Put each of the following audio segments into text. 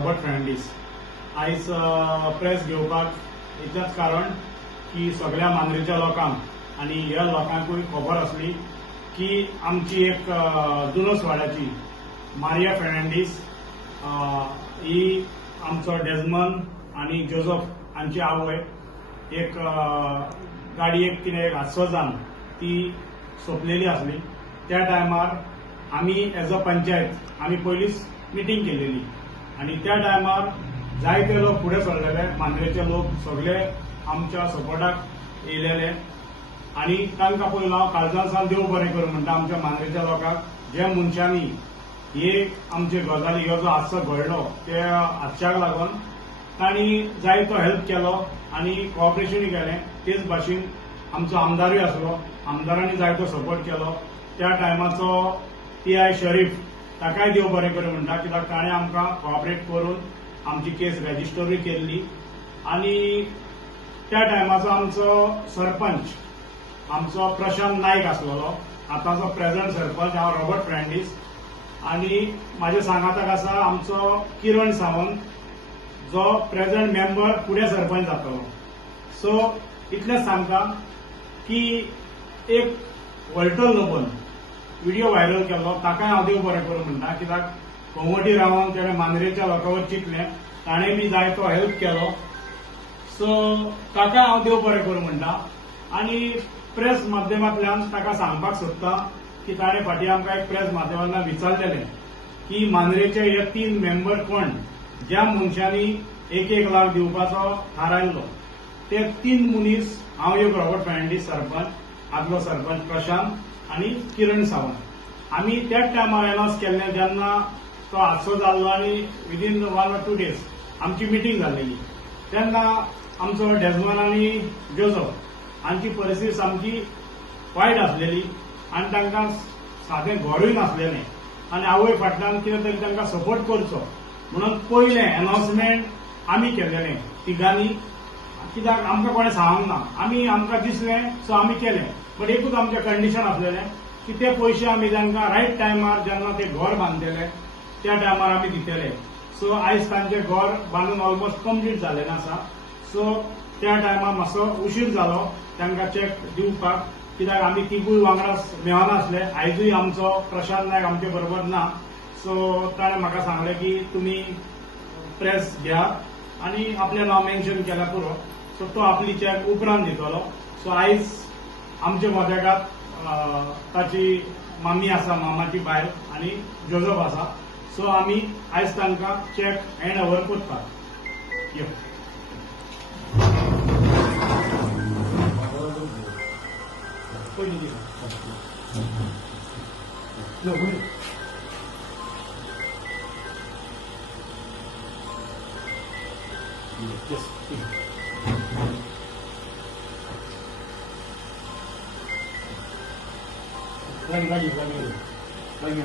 रॉबर्ट फर्नांडीस। आयज प्रेस घेवपाक इतलेंच कारण की सगळ्या मांद्रेच्या लोकांक आनी ह्या लोकांकूय खबर आसली की आमची एक दुनस वाड्याची मारिया फर्नांडीस ही आमचो डेजमंड आनी जोसेफ हांची आवय एक गाडयेक कितें एक हादसो जावन ती सोंपलेली आसली। त्या टायमार आमी एज अ पंचायत आमी पयलींच मिटींग केलेली आनी त्या टायमार जायते लोक फुडें सरलेले, मांद्रेचे लोक सगळे आमच्या सपोर्टाक येयलेले आनी तांकां पयलो हांव काळजान सावन देव बरें करूं म्हणटा आमच्या मांद्रेच्या लोकांक ज्या मनशांनी हे आमचे गजाली ह्यो जो हादसो घडलो त्या हादशाक लागून तांणी जायतो हेल्प केलो आनी कॉपरेशनूय केलें। तेच भाशेन आमचो आमदारूय आसलो, आमदारांनी जायतो सपोर्ट केलो। त्या टायमाचो PI शरीफ ताकाय देव बरें करूं म्हणटा, कित्याक ताणें आमकां कॉपरेट करून आमची केस रजिस्टरूय केल्ली। आनी त्या टायमाचो आमचो सरपंच आमचो प्रशांत नायक आसलेलो, आतांचो प्रेझेंट सरपंच हांव रॉबर्ट फर्नांडीस आनी म्हाज्या सांगाताक आसा आमचो किरण सावंत जो प्रेझेंट मेंबर फुडें सरपंच जातलो। सो इतलेंच सांगता की एक वळटल लोबन व्हिडिओ व्हायरल केल्लो ताकाय हांव देव बरें करूं म्हणटा, कित्याक कोंगोटी रावन तेणें मांद्रेच्या लोकांवर चिंतलें, ताणें बी जायतो हेल्प केलो। सो ताकाय हांव देव बरें करूं म्हणटा आनी प्रेस माध्यमांतल्यान ताका सांगपाक सोदता की ताणें फाटीं आमकां एक प्रेस माध्यमांतल्यान विचारलेलें की मांद्रेचे हे 3 मेंबर कोण ज्या मनशांनी 1-1 लाख दिवपाचो थारायल्लो, ते 3 मनीस हांव एक रॉबर्ट फर्नांडीस सरपंच, आदलो सरपंच प्रशांत आनी किरण सावंत। आमी त्याच टायमार अनाउन्स केल्लें जेन्ना तो हादसो जाल्लो आनी विदीन 1 or 2 days आमची मिटींग जाल्लेली, तेन्ना आमचो डेजमंड आनी जोसेफ हांची परिस्थिती सामकी वायट आसलेली आनी तांकां सादें घरूय नासलेलें आनी आवय फाटल्यान कितें तरी तांकां सपोर्ट करचो म्हणून पयलें अनाउन्समेंट आमी केल्लेलें तिगांनी, कित्याक आमकां कोणें सांगूंक ना। आमकां दिसलें सो आमी केलें, बट एकूच आमचें कंडिशन आसलेलें की ते पयशे आमी तांकां रायट टायमार जेन्ना ते घर बांदलेले त्या टायमार आमी दितले। सो आयज तांचें घर बांदून ऑलमोस्ट कंप्लीट जाल्लें आसा। सो त्या टायमार मातसो उशीर जालो तांकां चॅक दिवपाक, कित्याक आमी तिगूय वांगडा मेळनासले। आयजूय आमचो प्रशांत नायक आमचे बरोबर ना। सो ताणें म्हाका सांगलें की तुमी प्रेस घ्या आनी आपलें नांव मेन्शन केल्यार पुरो। सो तो आपली चॅक उपरांत दितलो। सो आयज आमचे मदेगांत ताची मामी आसा, मामाची बायल आनी जोसेफ आसा। सो आमी आयज तांकां चॅक हँड ओवर करतात। यो Yes. Lagi.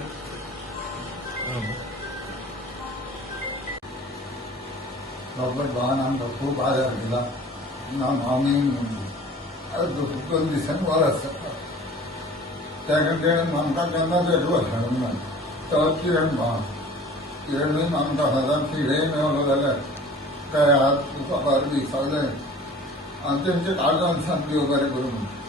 Robert Bahan आमकां खूब आदार दिला। आमी कंडिशन वर आसा ताका तेणें आमकां केन्नाच एडवायस हाडूंक ना। तो किरण किरणूय आमकां सदांच कितेंय मेळलो जाल्यार काय आज तुका बरें दिसता जाय आनी तेंचे काळजान सामकी बरें करूं म्हणटा।